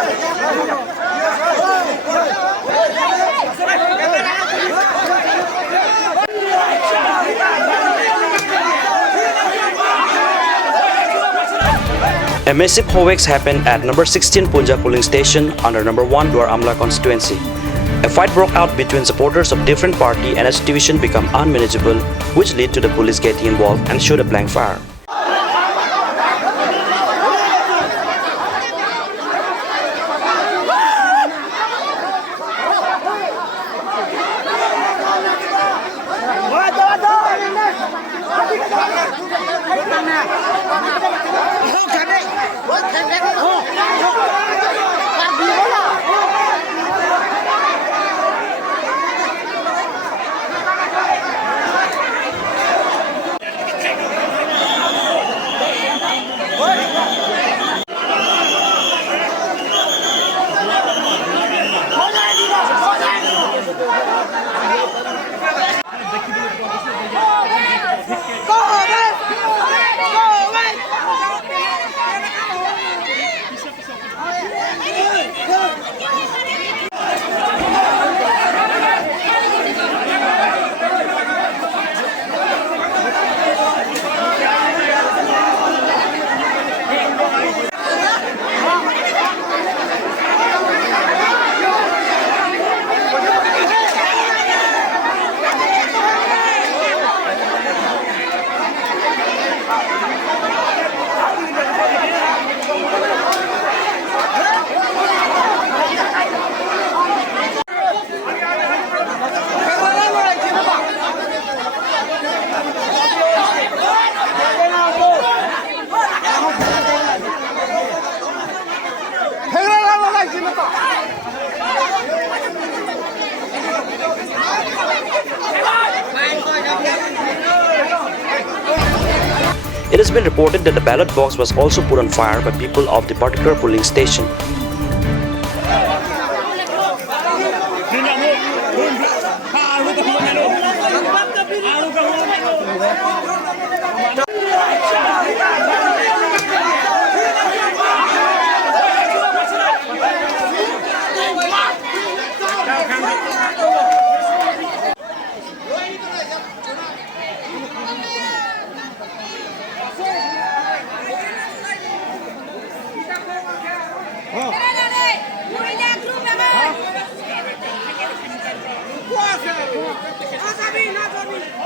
A massive hoax happened at number 16 Punja Polling Station under number 1 Duar Amla Constituency. A fight broke out between supporters of different party and a situation became unmanageable, which led to the police getting involved and shoot a blank fire. It has been reported that the ballot box was also put on fire by people of the particular polling station.